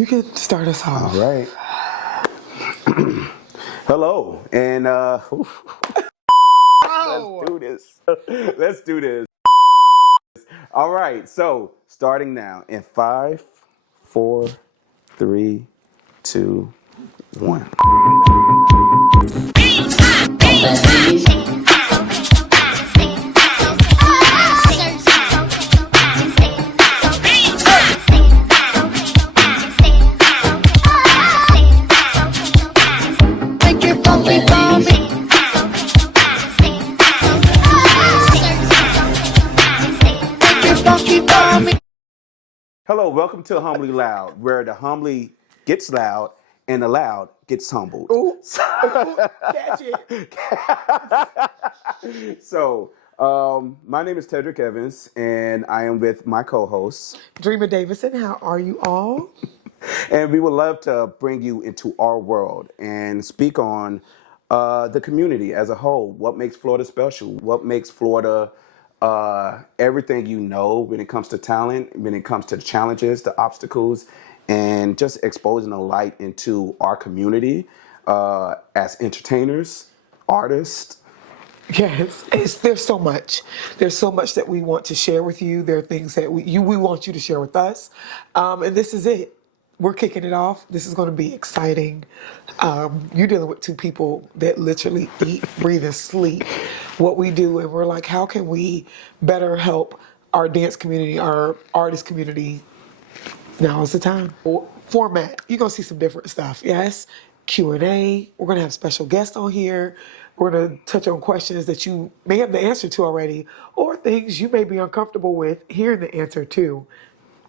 You can start us off. All right. Hello, and let's do this. Let's do this. All right, so starting now in 5, 4, 3, 2, 1. Hello, welcome to Humbly Loud, where the humbly gets loud and the loud gets humbled. Ooh, catch it. So, my name is Tedrick Evans, and I am with my co-hosts. Dreamer Davison, how are you all? And we would love to bring you into our world and speak on the community as a whole. What makes Florida special? What makes Florida everything you know when it comes to talent, when it comes to the challenges, the obstacles, and just exposing a light into our community as entertainers, artists. Yes, there's so much. There's so much that we want to share with you. There are things that we want you to share with us. And this is it. We're kicking it off. This is going to be exciting. You're dealing with two people that literally eat, breathe, and sleep what we do. And we're like, how can we better help our dance community, our artist community? Now is the time. Format, you're going to see some different stuff. Yes, Q&A. We're going to have special guests on here. We're going to touch on questions that you may have the answer to already, or things you may be uncomfortable with hearing the answer to.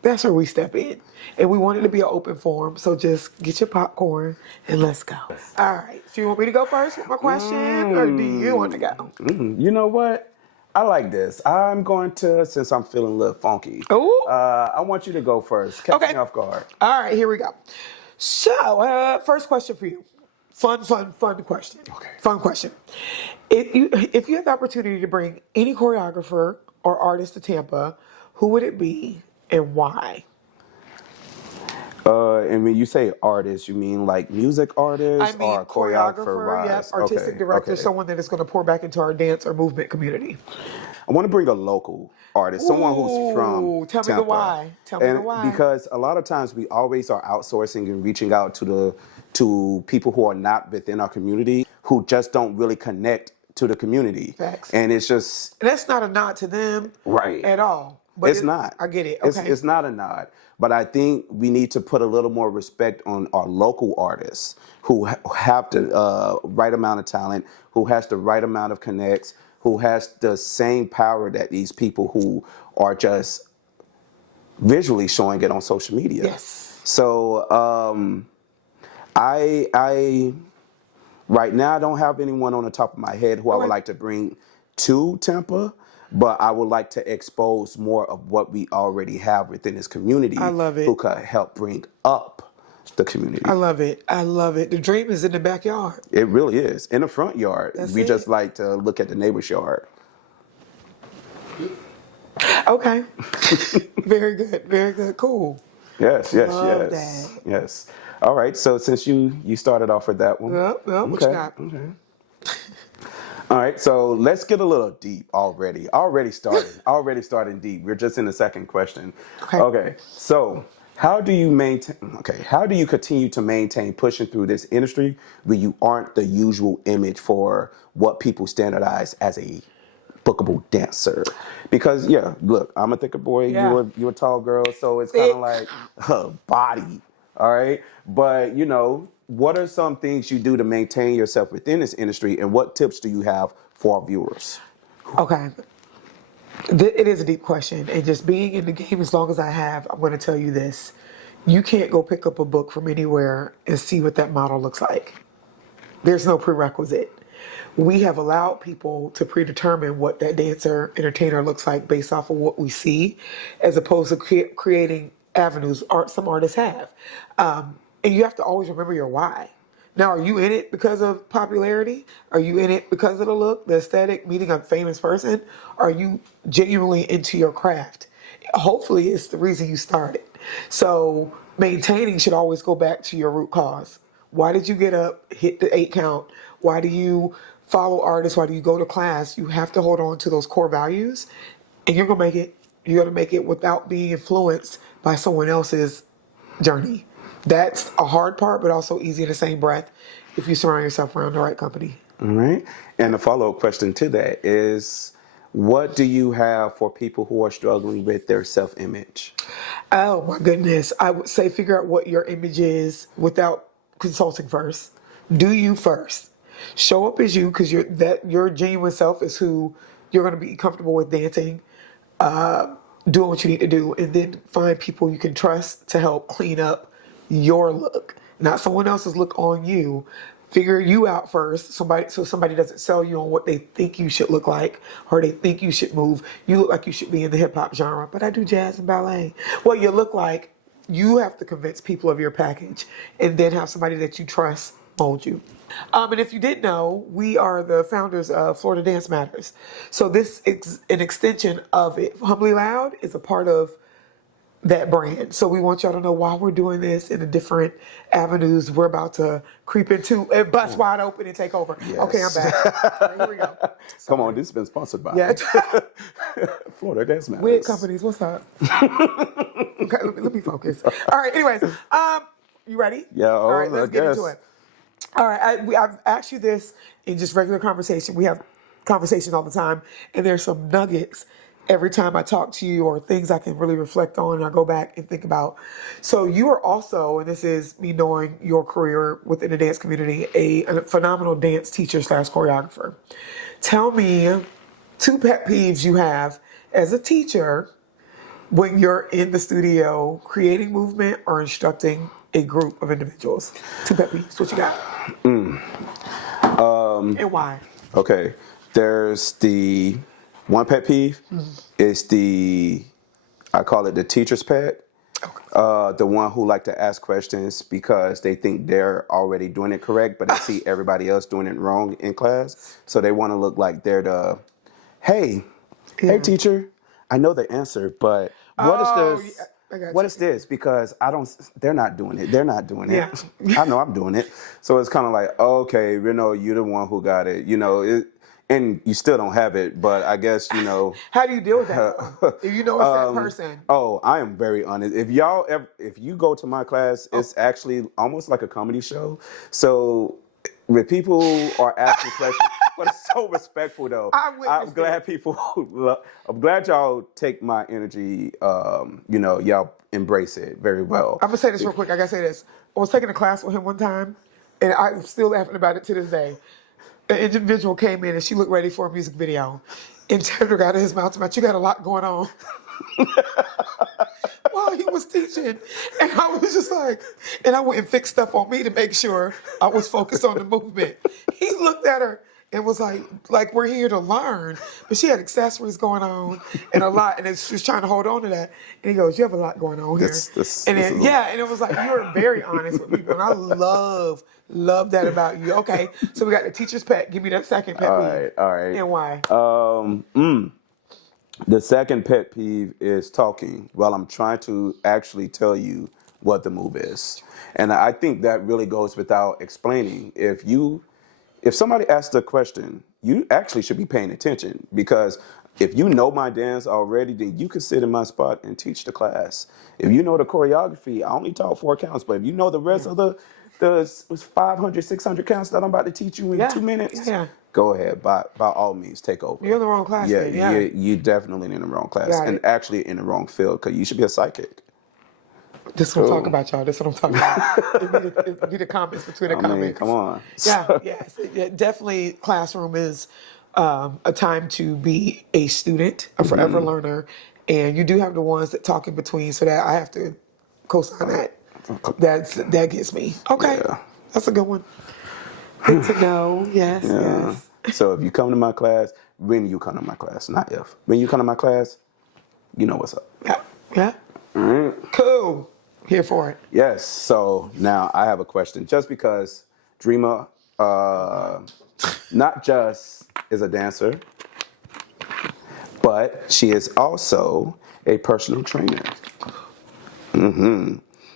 That's where we step in. And we want it to be an open forum, so just get your popcorn and let's go. All right, so you want me to go first with my question, or do you want to go? You know what? I like this. I'm going to, since I'm feeling a little funky, Ooh. I want you to go first. Catch me off guard. All right, here we go. So, first question for you. Fun question. Okay. Fun question. If you had the opportunity to bring any choreographer or artist to Tampa, who would it be and why? And when you say artist, you mean like music artist or choreographer? Yes, artistic director, someone that is going to pour back into our dance or movement community. I want to bring a local artist, someone who's from Tell me Tampa. the why. Tell me the why. Because a lot of times we always are outsourcing and reaching out to people who are not within our community, who just don't really connect to the community. Facts. And it's just... And that's not a nod to them at all. But it's not. I get it. Okay. It's not a nod. But I think we need to put a little more respect on our local artists who have the right amount of talent, who has the right amount of connects, who has the same power that these people who are just visually showing it on social media. Yes. So I right now I don't have anyone on the top of my head who I would like to bring to Tampa. But I would like to expose more of what we already have within this community. I love it. Who could help bring up the community. I love it. I love it. The dream is in the backyard. It really is. In the front yard. We just like to look at the neighbor's yard. Okay. Very good. Very good. Cool. Yes. Love that. Yes. All right. So since you started off with that one. Well, what you got? Okay. All right, so let's get a little deep already. Already starting deep. We're just in the second question. Okay. So how do you continue to maintain pushing through this industry when you aren't the usual image for what people standardize as a bookable dancer? Because look, I'm a thicker boy, you're a tall girl, so it's kind of like body. All right. But what are some things you do to maintain yourself within this industry, and what tips do you have for our viewers? Okay. It is a deep question, and just being in the game as long as I have, I'm going to tell you this. You can't go pick up a book from anywhere and see what that model looks like. There's no prerequisite. We have allowed people to predetermine what that dancer, entertainer looks like based off of what we see, as opposed to creating avenues some artists have. And you have to always remember your why. Now, are you in it because of popularity? Are you in it because of the look, the aesthetic, meeting a famous person? Are you genuinely into your craft? Hopefully it's the reason you started. So maintaining should always go back to your root cause. Why did you get up, hit the 8 count? Why do you follow artists? Why do you go to class? You have to hold on to those core values, and you're gonna make it. You're gonna make it without being influenced by someone else's journey. That's a hard part, but also easy in the same breath if you surround yourself around the right company. All right. And a follow-up question to that is, what do you have for people who are struggling with their self-image? Oh my goodness. I would say figure out what your image is without consulting first. Do you first. Show up as you, because your genuine self is who you're going to be comfortable with dancing, doing what you need to do, and then find people you can trust to help clean up your look, not someone else's look on you. Figure you out first, so somebody doesn't sell you on what they think you should look like or they think you should move. You look like you should be in the hip hop genre, but I do jazz and ballet. Well, you look like you have to convince people of your package, and then have somebody that you trust mold you. And if you didn't know, we are the founders of Florida Dance Matters. So this is an extension of it. Humbly Loud is a part of that brand. So we want y'all to know why we're doing this in the different avenues we're about to creep into and bust wide open and take over. Yes. Okay, I'm back. All right, here we go. Come on, this has been sponsored by Florida Dance Matters. Weird companies, what's up? Okay, let me focus. All right, anyways, you ready? Yeah, all right, let's get into it. All right, I've asked you this in just regular conversation. We have conversations all the time, and there's some nuggets every time I talk to you, or things I can really reflect on and I go back and think about. So you are also, and this is me knowing your career within the dance community, a phenomenal dance teacher / choreographer. Tell me 2 pet peeves you have as a teacher when you're in the studio creating movement or instructing a group of individuals. 2 pet peeves, what you got? And why? Okay, there's the one pet peeve is I call it the teacher's pet. Okay. The one who like to ask questions because they think they're already doing it correct, but they see everybody else doing it wrong in class. So they want to look like they're hey teacher, I know the answer, but what is this? What is this? Because they're not doing it. They're not doing it. Yeah. I know I'm doing it. So it's kind of like, okay, you're the one who got it, and you still don't have it, but I guess, How do you deal with that? If you know it's that person. Oh, I am very honest. If you go to my class, it's actually almost like a comedy show. So when people are asking questions, but it's so respectful though. I'm glad I'm glad y'all take my energy, y'all embrace it very well. I'm gonna say this real quick. I gotta say this. I was taking a class with him one time, and I'm still laughing about it to this day. An individual came in and she looked ready for a music video. And Tender got in his mouth about, you got a lot going on. While he was teaching. And I was just like, and I went and fixed stuff on me to make sure I was focused on the movement. He looked at her and was like we're here to learn. But she had accessories going on and a lot, and she was trying to hold on to that. And he goes, you have a lot going on here. And it was like, you were very honest with people. And I love that about you. Okay, so we got the teacher's pet. Give me that second pet peeve. All right. And why? The second pet peeve is talking while I'm trying to actually tell you what the move is. And I think that really goes without explaining. If somebody asks a question, you actually should be paying attention, because if you know my dance already, then you can sit in my spot and teach the class. If you know the choreography, I only taught 4 counts, but if you know the rest of the 500, 600 counts that I'm about to teach you in 2 minutes, go ahead, by all means, take over. You're in the wrong class. Yeah, you're definitely in the wrong class, and actually in the wrong field, because you should be a psychic. This is what I'm talking about, y'all. This is what I'm talking about. It'd be the comments between the comments. Come on. Yes. Definitely classroom is a time to be a student, a forever learner. And you do have the ones that talk in between, so that I have to co-sign that. That gets me. Okay. Yeah. That's a good one. Good to know. Yes. So if you come to my class, when you come to my class, not if. When you come to my class, you know what's up. Yeah. All right. Cool. Here for it. Yes. So now I have a question. Just because Dreama not just is a dancer, but she is also a personal trainer.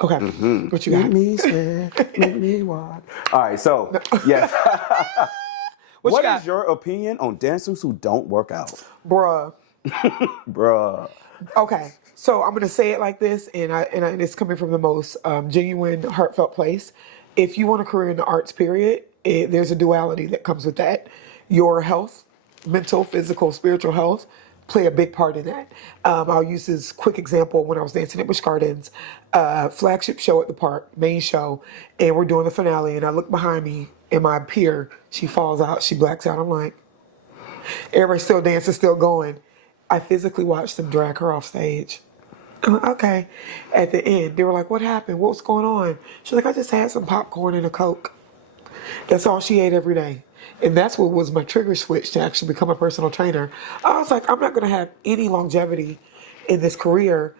Okay. What you Make got? me sweat, make me walk. All right, so yes. What you What got? is your opinion on dancers who don't work out? Bruh. Bruh. Okay. So I'm gonna say it like this, and it's coming from the most genuine, heartfelt place. If you want a career in the arts, period, there's a duality that comes with that. Your health, mental, physical, spiritual health, play a big part in that. I'll use this quick example when I was dancing at Busch Gardens, flagship show at the park, main show, and we're doing the finale, and I look behind me, and my peer, she falls out, she blacks out. I'm like, everybody's still dancing, still going. I physically watched them drag her off stage. I'm like, okay. At the end, they were like, what happened? What's going on? She's like, I just had some popcorn and a Coke. That's all she ate every day. And that's what was my trigger switch to actually become a personal trainer. I was like, I'm not going to have any longevity in this career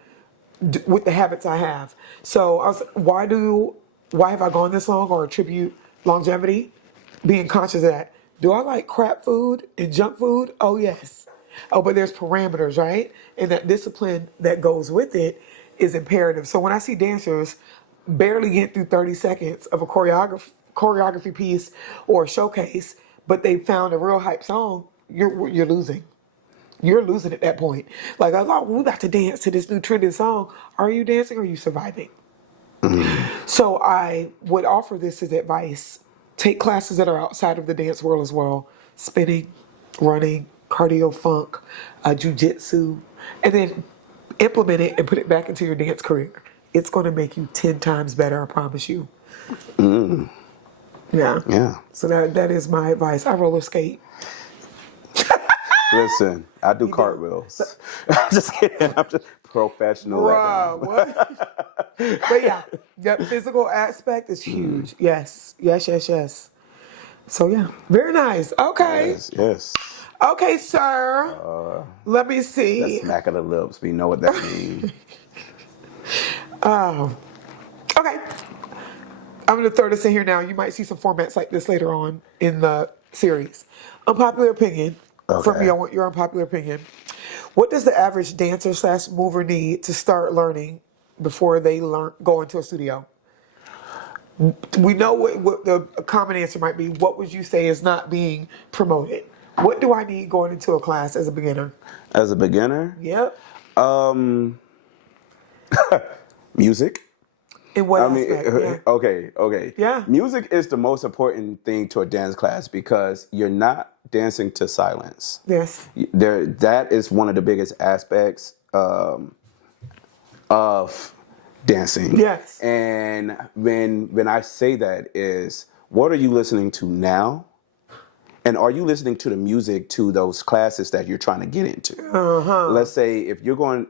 with the habits I have. So I was, why have I gone this long, or attribute longevity? Being conscious of that. Do I like crap food and junk food? Oh, yes. Oh, but there's parameters, right? And that discipline that goes with it is imperative. So when I see dancers barely get through 30 seconds of a choreography piece or a showcase, but they found a real hype song, you're losing. You're losing at that point. Like, I thought, we got to dance to this new trending song. Are you dancing or are you surviving? So I would offer this as advice. Take classes that are outside of the dance world as well. Spinning, running, cardio funk, jujitsu, and then implement it and put it back into your dance career. It's going to make you 10 times better, I promise you. Yeah. Yeah. So that is my advice. I roller skate. Listen, I do cartwheels. I'm just kidding. I'm just professional. Bruh, what? But yeah, that physical aspect is huge. Yes. So yeah, very nice. Okay. Yes, yes. Okay, sir. Let me That see. smack of the lips. We know what that means. Okay. I'm going to throw this in here now. You might see some formats like this later on in the series. Unpopular opinion. From Okay. you, I want your unpopular opinion. What does the average dancer / mover need to start learning before they go into a studio? We know what the common answer might be. What would you say is not being promoted? What do I need going into a class as a beginner? As a beginner, Yep. music. In what I mean, aspect? Yeah. okay. Yeah. Music is the most important thing to a dance class because you're not dancing to silence. Yes. That is one of the biggest aspects of dancing. Yes. And when I say that is, what are you listening to now? And are you listening to the music to those classes that you're trying to get into? Let's say if you're going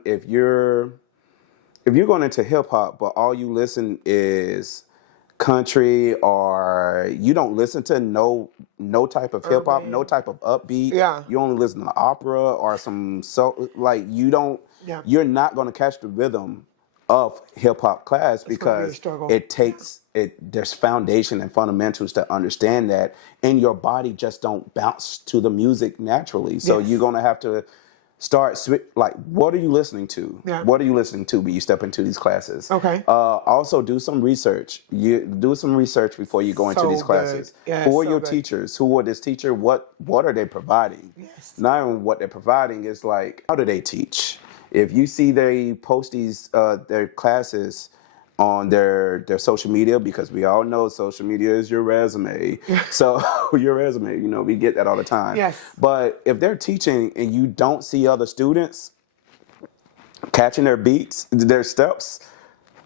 into hip hop, but all you listen is country, or you don't listen to no type of hip hop, no type of upbeat. Yeah. You only listen to opera or some you don't. Yeah. You're not going to catch the rhythm of hip hop class gonna be a because struggle. it takes it. There's foundation and fundamentals to understand that, and your body just don't bounce to the music naturally. So Yes. you're going to have to start what are you listening to? Yeah. What are you listening to when you step into these classes? Okay. Also do some research. You do some research before you go into So these classes. good. Yeah, Who are so your good. teachers? Who are this teacher? What are they providing? Yes. Not even what they're providing is like, how do they teach? If you see they post these their classes on their social media, because we all know social media is your resume. So your resume, we get that all the time. Yes. But if they're teaching and you don't see other students catching their beats, their steps,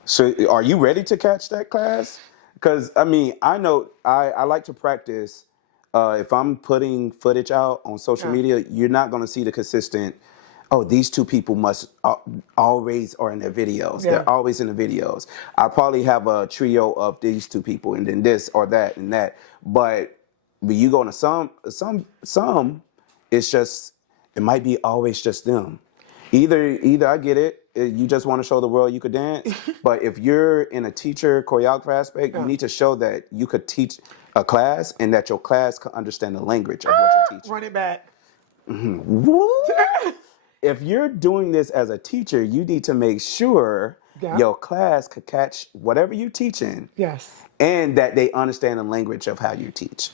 so are you ready to catch that class? Because I know I like to practice. If I'm putting footage out on social media, you're not going to see the consistent. Oh, these two people must always are in their videos. Yeah. They're always in the videos. I probably have a trio of these two people, and then this or that and that. But when you go to some, it's just, it might be always just them. Either I get it, you just want to show the world you could dance. But if you're in a teacher, choreographer aspect, you need to show that you could teach a class and that your class can understand the language of what you're teaching. Run it back. if you're doing this as a teacher, you need to make sure Yeah. your class could catch whatever you're teaching. Yes. And that they understand the language of how you teach.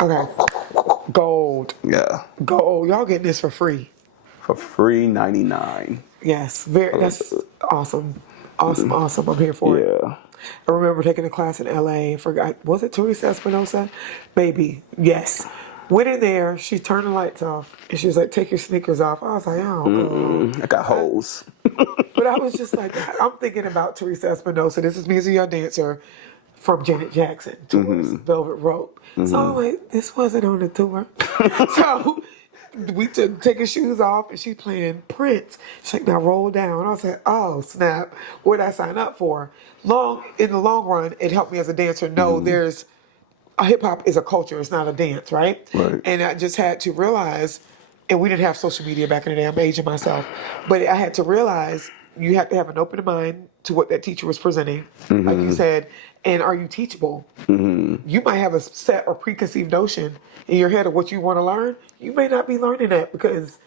Okay. Gold. Yeah. Gold. Y'all getting this for free. For free 99. Yes. That's awesome. Awesome. Awesome. I'm here for it. Yeah. I remember taking a class in LA. Forgot, was it Teresa Espinosa? Maybe. Yes. Went in there. She turned the lights off. And she was like, take your sneakers off. I was like, oh. I got holes. But I was just like, I'm thinking about Teresa Espinosa. This is me as a young dancer from Janet Jackson tours, Velvet Rope. So I'm like, this wasn't on the tour. So we took taking shoes off and she's playing Prince. She's like, now roll down. I was like, oh snap, what did I sign up for? In the long run, it helped me as a dancer know there's hip hop is a culture, it's not a dance, right? And I just had to realize, and we didn't have social media back in the day, I'm aging myself, but I had to realize you have to have an open mind to what that teacher was presenting, like you said, and are you teachable? You might have a set or preconceived notion in your head of what you want to learn. You may not be learning that because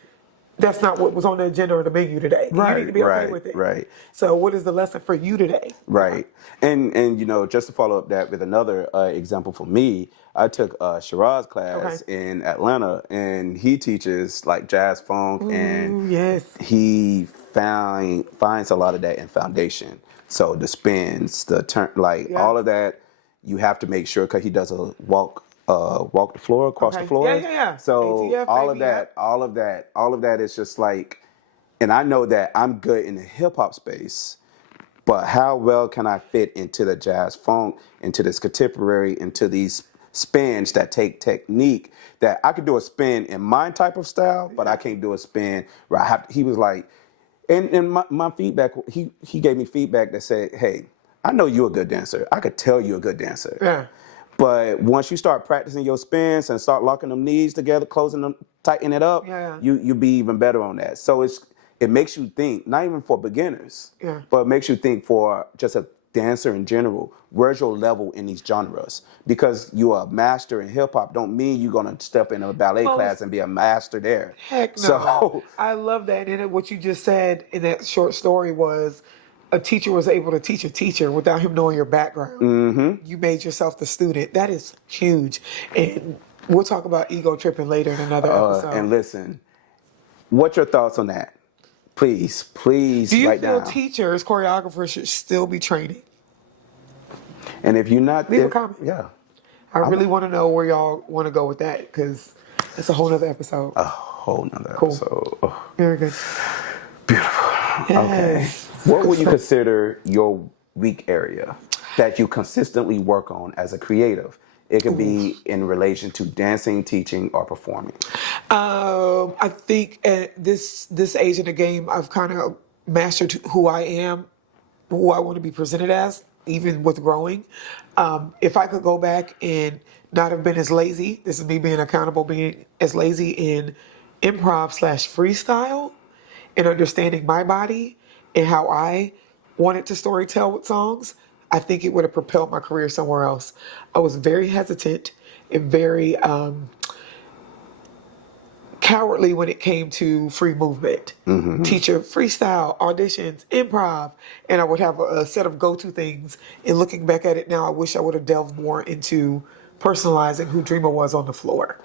that's not what was on the agenda or the menu today. You need to be okay with it. Right. So what is the lesson for you today? Right. And you know, just to follow up that with another example for me, I took Shiraz's class in Atlanta, and he teaches like jazz funk, and he finds a lot of that in foundation. So the spins, the turn, like all of that, you have to make sure, because he does a walk the floor, across the floor. So ATF, all baby, of that is just like, and I know that I'm good in the hip hop space, but how well can I fit into the jazz funk, into this contemporary, into these spins that take technique, that I could do a spin in my type of style, but I can't do a spin where I have to, he was like, and my feedback, he gave me feedback that said, hey, I know you're a good dancer. I could tell you're a good dancer. Yeah. But once you start practicing your spins and start locking them knees together, closing them, tightening it up, you'll be even better on that. So it makes you think, not even for beginners, but it makes you think for just a dancer in general, where's your level in these genres? Because you're a master in hip hop don't mean you're gonna step in a ballet class and be a master there. Heck no. So I love that. And what you just said in that short story was a teacher was able to teach a teacher without him knowing your background. You made yourself the student. That is huge. And we'll talk about ego tripping later in another episode. And listen, what's your thoughts on that? Please Do you write feel down. teachers, choreographers should still be training? And if you're not, leave a comment. Yeah. I really want to know where y'all want to go with that, because it's a whole nother episode. A whole nother episode. Oh. Very good. Beautiful. Yes. Okay. What would you consider your weak area that you consistently work on as a creative? It could be in relation to dancing, teaching, or performing. I think at this age in the game, I've kind of mastered who I am, who I want to be presented as, even with growing. If I could go back and not have been as lazy, this is me being accountable, being as lazy in improv/freestyle and understanding my body and how I wanted to storytell with songs, I think it would have propelled my career somewhere else. I was very hesitant and very cowardly when it came to free movement. Teacher, freestyle, auditions, improv, and I would have a set of go-to things. And looking back at it now, I wish I would have delved more into personalizing who Dreamer was on the floor.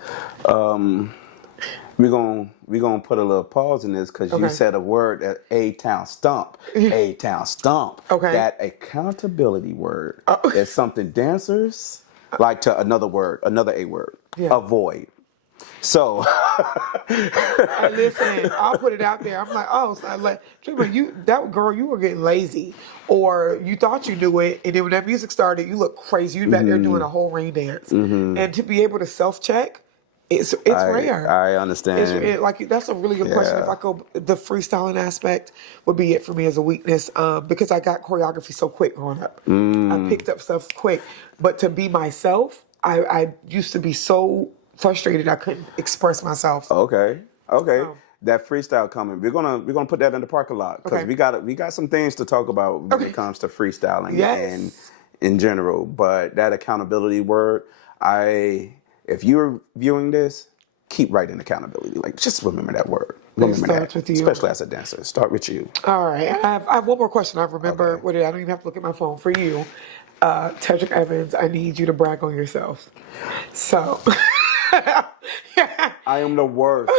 We're gonna put a little pause in this, because you said a word at A-Town Stomp. A-Town Stomp. That accountability word is something dancers like to another A word. Avoid. So listen, I'll put it out there. I'm like, oh, so Dreamer, you were getting lazy, or you thought you knew it, and then when that music started, you look crazy. You back there doing a whole rain dance, and to be able to self-check. It's rare. I understand. That's a really good question. If I go, the freestyling aspect would be it for me as a weakness, because I got choreography so quick growing up. I picked up stuff quick, but to be myself, I used to be so frustrated I couldn't express myself. Okay. So. That freestyle coming. We're gonna put that in the parking lot, because we got some things to talk about when it comes to freestyling and in general. But that accountability word, if you're viewing this, keep writing accountability. Like, just remember that word. Remember starts that, with you. especially as a dancer. Start with you. All right. I have one more question. I remember Okay. what I don't even have to look at my phone for you. Tedrick Evans, I need you to brag on yourself. So I am the worst.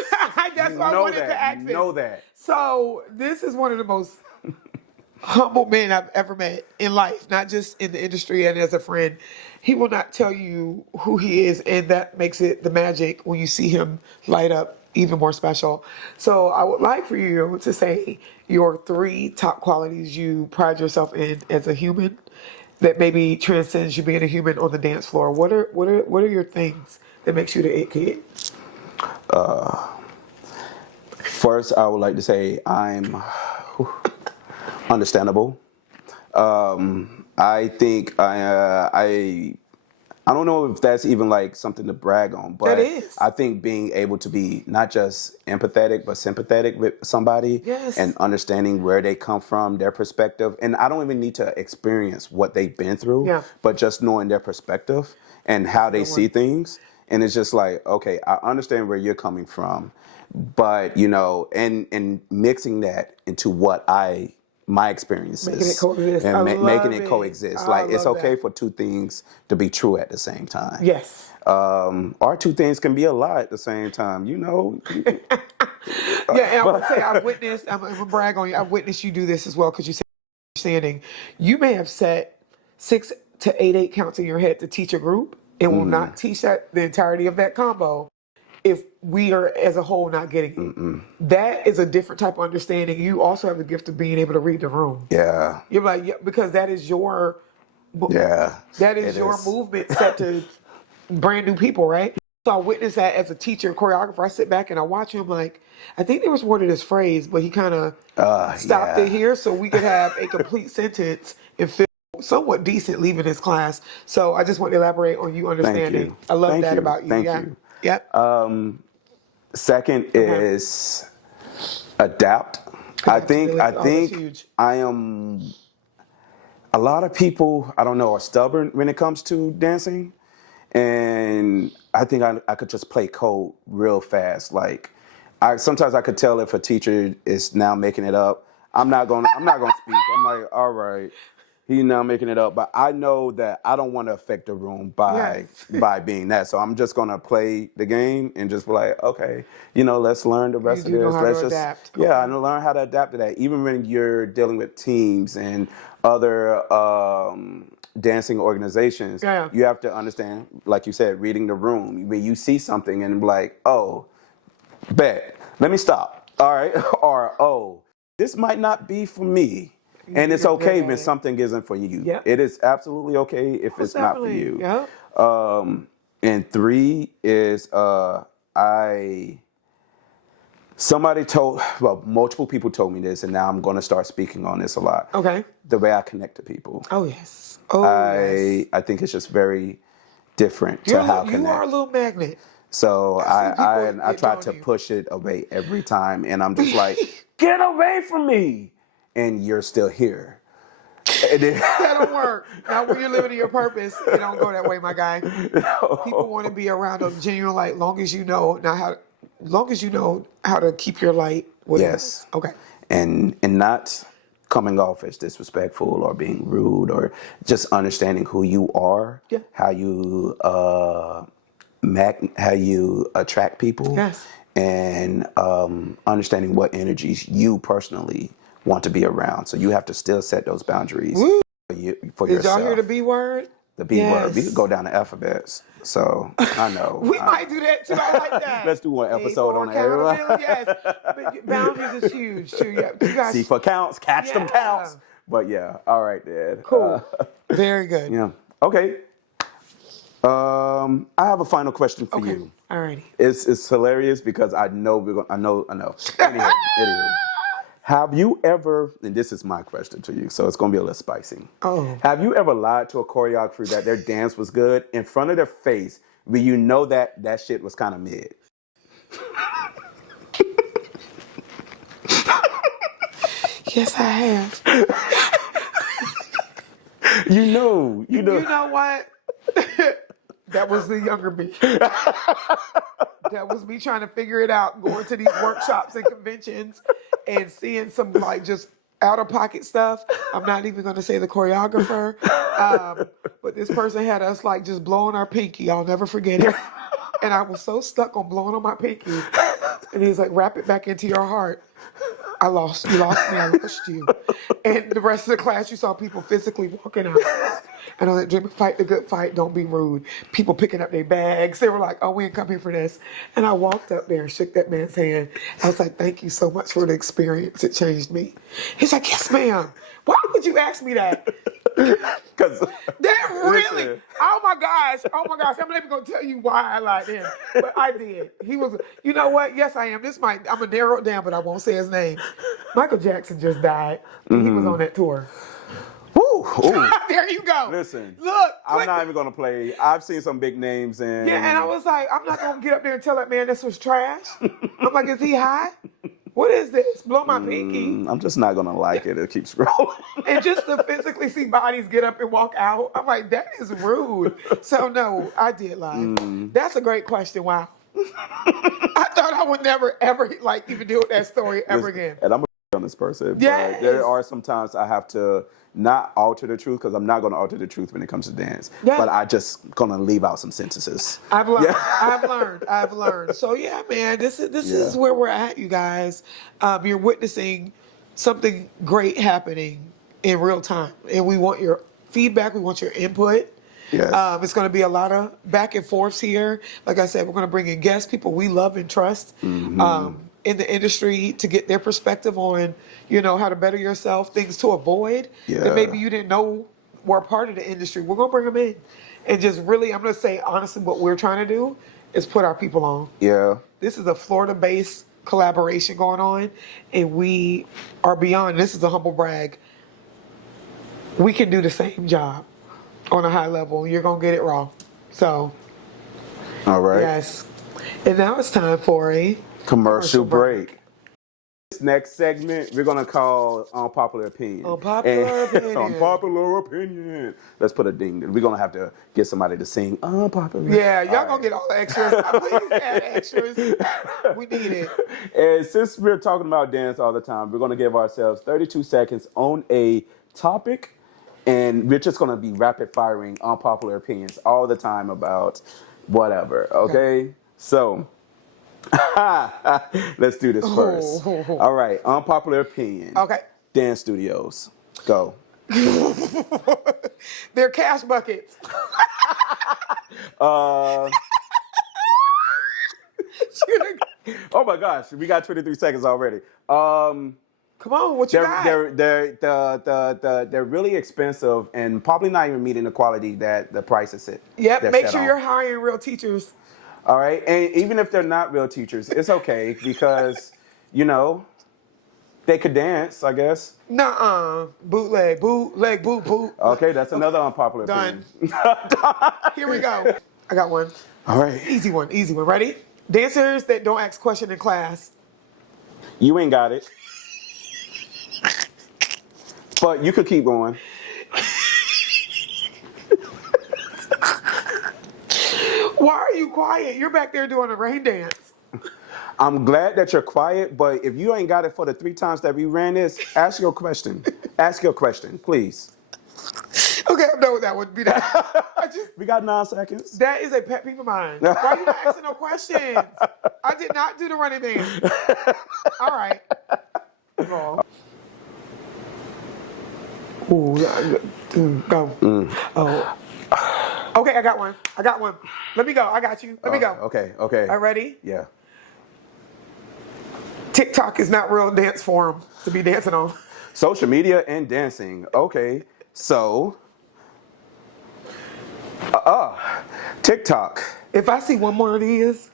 that's You why I know wanted that. to ask You this. know that. So this is one of the most humble men I've ever met in life, not just in the industry and as a friend. He will not tell you who he is, and that makes it the magic when you see him light up even more special. So I would like for you to say your 3 top qualities you pride yourself in as a human that maybe transcends you being a human on the dance floor. What are your things that makes you the it kid? First, I would like to say I'm understandable. I think I don't know if that's even like something to brag on, That but is. I think being able to be not just empathetic but sympathetic with somebody Yes. and understanding where they come from, their perspective, and I don't even need to experience what they've been through, Yeah. but just knowing their perspective and how they good see one. things, and it's just like, okay, I understand where you're coming from, but you know, and mixing that into what my experiences Making it coexist. and I making love it it. coexist. Oh, I Like it's love okay that. for 2 things to be true at the same time. Yes. Or 2 things can be a lie at the same time. You know. Yeah, and I would say I've witnessed. I'm gonna brag on you. I've witnessed you do this as well because you said understanding. You may have set 6 to 8 counts in your head to teach a group, and will not teach that the entirety of that combo if we are as a whole not getting it. That is a different type of understanding. You also have the gift of being able to read the room. Yeah. You're like, yeah, because that is your Yeah. that is It your is. movement set to brand new people, right? So I witnessed that as a teacher, choreographer. I sit back and I watch him like, I think there was more to this phrase, but he kind of stopped it Yeah. here so we could have a complete sentence and feel somewhat decent leaving his class. So I just want to elaborate on you Thank understanding. you. I love Thank that you. about you. Thank Yeah. you. Yep. Second Okay. is adapt. I think Adaptability. Oh, that's huge. I am a lot of people, I don't know, are stubborn when it comes to dancing. And I think I could just play code real fast. Like sometimes I could tell if a teacher is now making it up. I'm not gonna speak. I'm like, all right, he's now making it up. But I know that I don't want to affect the room by Yes. by being that. So I'm just gonna play the game and just be like, okay, let's learn the rest of do know this. how to Let's just adapt. yeah, Okay. and learn how to adapt to that. Even when you're dealing with teams and other dancing organizations, Yeah. you have to understand, like you said, reading the room. When you see something and be like, oh, bet, let me stop. All right. Or, oh, this might not be for me. And it's You're good okay at when it. something isn't for you. Yep. It is absolutely okay if Most it's not for definitely. you. Yep. And 3 is multiple people told me this, and now I'm going to start speaking on this a lot. Okay. The way I connect to people. Oh, yes. Oh, yes. I think it's just very different You're to how you are a connect. little magnet. So I've seen people I get try down to you. push it away every time, and I'm just like, get away from me, and you're still here. And then- That don't work. Not when you're living in your purpose. It don't go that way, my guy. People want to be around a genuine light. Long as you know how to keep your light. Whatever. Yes. Okay. And not coming off as disrespectful or being rude, or just understanding who you are, Yeah. how you how you attract people, Yes. and understanding what energies you personally want to be around. So you have to still set those boundaries Woo. for Did yourself. y'all hear the B word? The B word. We Yes. could go down the alphabets. So I know. We might do that too. I like that. Let's do one C episode for on that. accountability. Yes. But boundaries is huge too. Yeah. You guys. C for counts. Catch them Yeah. counts. But yeah. All right, Dad. Cool. Very good. Yeah. Okay. I have a final question for Okay. you. Alrighty. It's hilarious because I know we're going. I know. Anywho. Have you ever? And this is my question to you, so it's going to be a little spicy. Oh. Have you ever lied to a choreographer that their dance was good in front of their face, but you know that shit was kind of mid? Yes, I have. You know. You know what? That was the younger me. That was me trying to figure it out, going to these workshops and conventions and seeing some like just out of pocket stuff. I'm not even going to say the choreographer, but this person had us like just blowing our pinky. I'll never forget it. And I was so stuck on blowing on my pinky. And he's like, wrap it back into your heart. You lost me, I lost you. And the rest of the class, you saw people physically walking out. And I was like, Jimmy, fight the good fight, don't be rude. People picking up their bags. They were like, oh, we ain't come here for this. And I walked up there and shook that man's hand. I was like, thank you so much for the experience. It changed me. He's like, yes, ma'am. Why would you ask me that? Because that really, oh my gosh, I'm not even gonna tell you why I lied to him, but I did. He was, you know what? Yes, I am. I'm gonna narrow it down, but I won't say his name. Michael Jackson just died. He was on that tour. Ooh. There you go. Listen, look, I'm not even gonna play. I've seen some big names, and and I was like, I'm not gonna get up there and tell that man this was trash. I'm like, is he high? What is this? Blow my pinky. I'm just not gonna like it. It keeps scrolling. And just to physically see bodies get up and walk out, I'm like, that is rude. So no, I did lie. That's a great question. Wow. I thought I would never ever like even deal with that story ever again. And I'm gonna on this person. Yes. But there are some times I have to not alter the truth because I'm not gonna alter the truth when it comes to dance. Yeah. But I just gonna leave out some sentences. I've learned. Yeah. I've learned. So yeah, man, this is where we're at, you guys. You're witnessing something great happening in real time, and we want your feedback. We want your input. Yes. It's going to be a lot of back and forths here. Like I said, we're going to bring in guests, people we love and trust in the industry to get their perspective on, how to better yourself, things to avoid that maybe you didn't know were a part of the industry. We're going to bring them in. And just really, I'm going to say, honestly, what we're trying to do is put our people on. Yeah. This is a Florida-based collaboration going on, and we are beyond. This is a humble brag. We can do the same job on a high level. You're going to get it raw. So, all right. Yes. And now it's time for a commercial break. This next segment, we're going to call Unpopular Opinion. Unpopular Opinion. Unpopular Opinion. Let's put a ding. We're going to have to get somebody to sing Unpopular. Yeah, y'all going to get all the extras. Please add extras. We need it. And since we're talking about dance all the time, we're going to give ourselves 32 seconds on a topic. And we're just going to be rapid firing unpopular opinions all the time about whatever. Okay? So, let's do this first. All right. Unpopular opinion. Okay. Dance studios. Go. They're cash buckets. Oh my gosh. We got 23 seconds already. Come on, what you got? They're really expensive and probably not even meeting the quality that the price is set. Yep, make sure you're hiring real teachers. All right, and even if they're not real teachers, it's okay because, they could dance, I guess. Nuh-uh. Boot, boot. Okay, that's another unpopular opinion. Here we go. I got one. All right. Easy one. Ready? Dancers that don't ask questions in class. You ain't got it. But you could keep going. Why are you quiet? You're back there doing a rain dance. I'm glad that you're quiet, but if you ain't got it for the 3 times that we ran this, ask your question. Ask your question, please. Okay, I'm done with that one. Be that. We got 9 seconds. That is a pet peeve of mine. Why are you not asking no questions? I did not do the running man. All right. Go. Ooh, go. Oh. Okay, I got one. Let me go. I got you. Let me go. Okay. All right, ready? Yeah. TikTok is not real dance forum to be dancing on. Social media and dancing. Okay. So, TikTok. If I see one more of these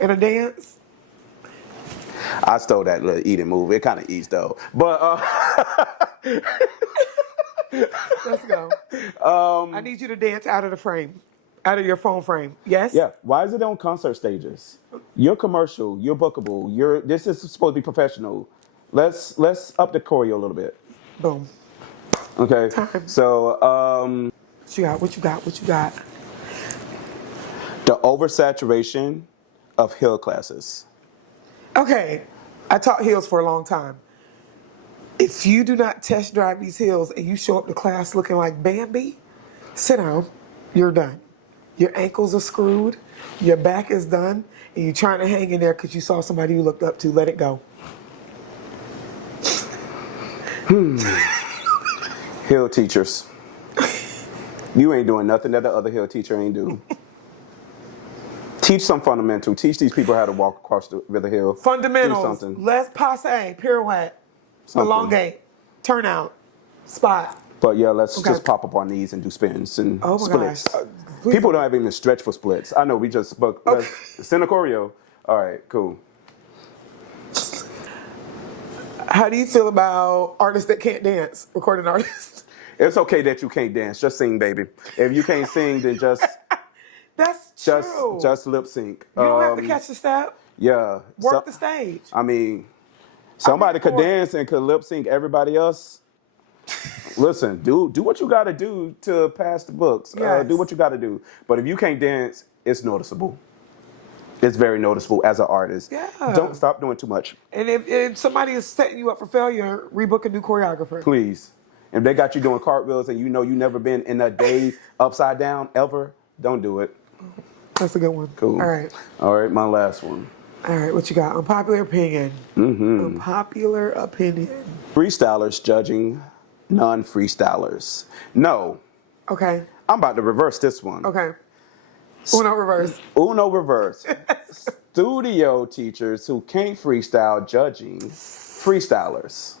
in a dance. I stole that little eating move. It kind of eats though. But, let's go. I need you to dance out of the frame, out of your phone frame. Yes? Yeah. Why is it on concert stages? You're commercial. You're bookable. This is supposed to be professional. Let's up the choreo a little bit. Boom. Okay. Time. So, What you got? The oversaturation of hill classes. Okay, I taught hills for a long time. If you do not test drive these hills and you show up to class looking like Bambi, sit down, you're done. Your ankles are screwed, your back is done, and you're trying to hang in there because you saw somebody you looked up to. Let it go. Hill teachers. You ain't doing nothing that the other hill teacher ain't do. Teach some fundamental. Teach these people how to walk across the hill. Fundamentals. Do something. Less passe, pirouette, elongate, turnout, spot. But yeah, let's just pop up our knees and do spins and splits. Gosh. People don't even stretch for splits. I know we just spoke. Send a choreo. All right, cool. How do you feel about artists that can't dance, recording artists? It's okay that you can't dance. Just sing, baby. If you can't sing, then just true. Just lip sync. You don't have to catch the step. Yeah. Work the stage. I mean, somebody could dance and could lip sync. Everybody else, listen, do what you got to do to pass the books. Yes. Do what you got to do. But if you can't dance, it's noticeable. It's very noticeable as an artist. Yeah. Don't stop doing too much. And if somebody is setting you up for failure, rebook a new choreographer. Please. If they got you doing cartwheels and you know you never been in a day upside down ever, don't do it. That's a good one. Cool. All right, my last one. All right, what you got? Unpopular opinion. Unpopular opinion. Freestylers judging non-freestylers. No. Okay. I'm about to reverse this one. Okay. Uno reverse. Uno reverse. Studio teachers who can't freestyle judging freestylers.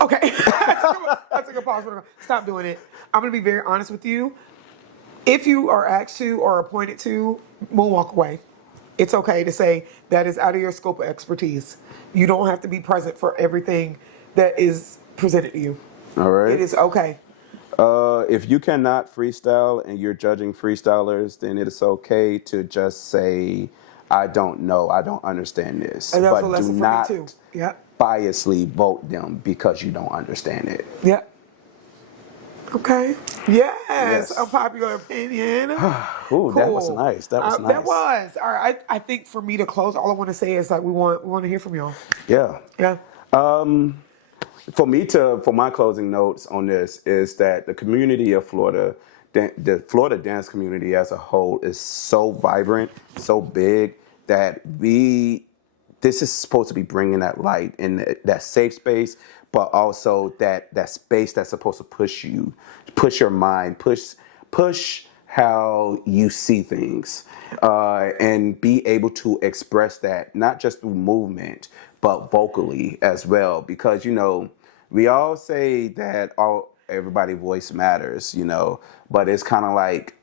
Okay. I took a pause. Stop doing it. I'm going to be very honest with you. If you are asked to or appointed to, moonwalk away. It's okay to say that is out of your scope of expertise. You don't have to be present for everything that is presented to you. All right. It is okay. If you cannot freestyle and you're judging freestylers, then it is okay to just say, I don't know, I don't understand this. And that's but a lesson do for not me too. Yep. biasly vote them because you don't understand it. Yep. Okay. Yes. Unpopular opinion. Ooh, Cool. that was nice. That was nice. That was. All right. I think for me to close, all I want to say is like we want to hear from y'all. Yeah. Yeah. For my closing notes on this is that the community of Florida, the Florida dance community as a whole is so vibrant, so big that this is supposed to be bringing that light and that safe space, but also that space that's supposed to push your mind, push how you see things, and be able to express that not just through movement, but vocally as well. Because, we all say that everybody voice matters, but it's kind of like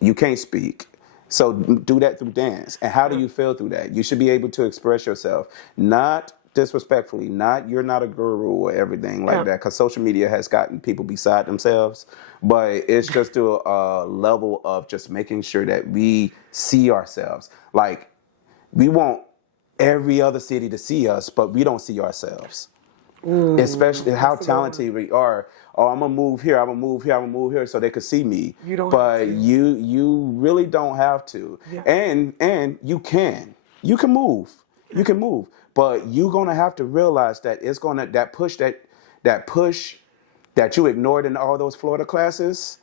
you can't speak. So do that through dance. And how do you feel through that? You should be able to express yourself, not disrespectfully, you're not a guru or everything like that, because social media has gotten people beside themselves. But it's just to a level of just making sure that we see ourselves. Like, we want every other city to see us, but we don't see ourselves. Especially how talented we are. Oh, I'm gonna move here. I'm gonna move here. I'm gonna move here so they could see me. You don't but have to. you really don't have to. Yeah. And you can move. You can move. But you're gonna have to realize that it's gonna that push that you ignored in all those Florida classes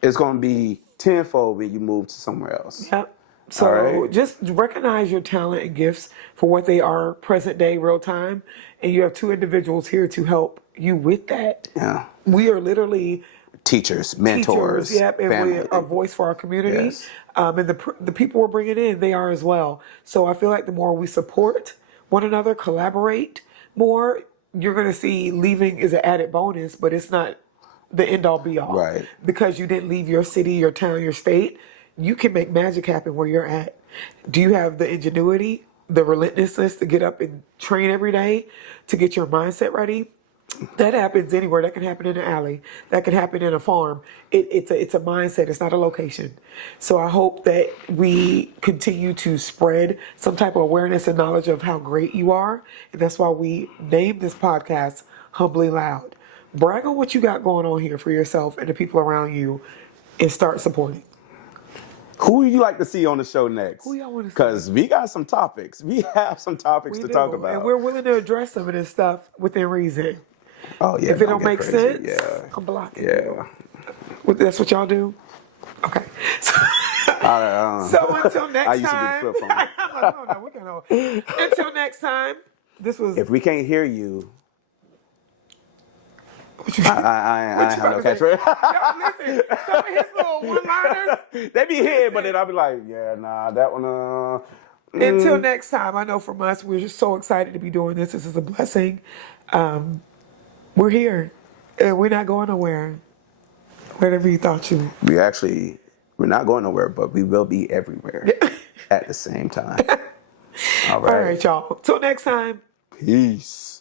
is gonna be tenfold when you move to somewhere else. Yep. So just recognize your talent and gifts for what they are present day, real time. And you have two individuals here to help you with that. Yeah. We are literally teachers, mentors, yep, and we're a voice for our community. Yes. And the people we're bringing in, they are as well. So I feel like the more we support one another, collaborate more, you're going to see leaving is an added bonus, but it's not the end all be all. Right. Because you didn't leave your city, your town, your state, you can make magic happen where you're at. Do you have the ingenuity, the relentlessness to get up and train every day, to get your mindset ready? That happens anywhere. That can happen in an alley. That can happen in a farm. It's a mindset. It's not a location. So I hope that we continue to spread some type of awareness and knowledge of how great you are. And that's why we named this podcast Humbly Loud. Brag on what you got going on here for yourself and the people around you. and start supporting. Who would you like to see on the show next? Who y'all want to see? Because we got some topics. We have some topics to talk about. And we're willing to address some of this stuff within reason. Oh, yeah. If it don't make sense, yeah. I'm blocking Yeah. you. That's what y'all do? Okay. So until next time. I used to do the flip phone. No, we can. Until next time, this was. If we can't hear you, What you, I have no catchphrase. Listen, some of his little one-liners. They be here, but then I'll be like, yeah, nah, that one. Until next time, I know from us, we're just so excited to be doing this. This is a blessing. We're here, and we're not going nowhere. Whatever you thought you. We're not going nowhere, but we will be everywhere at the same time. All right. All right, y'all. Till next time. Peace.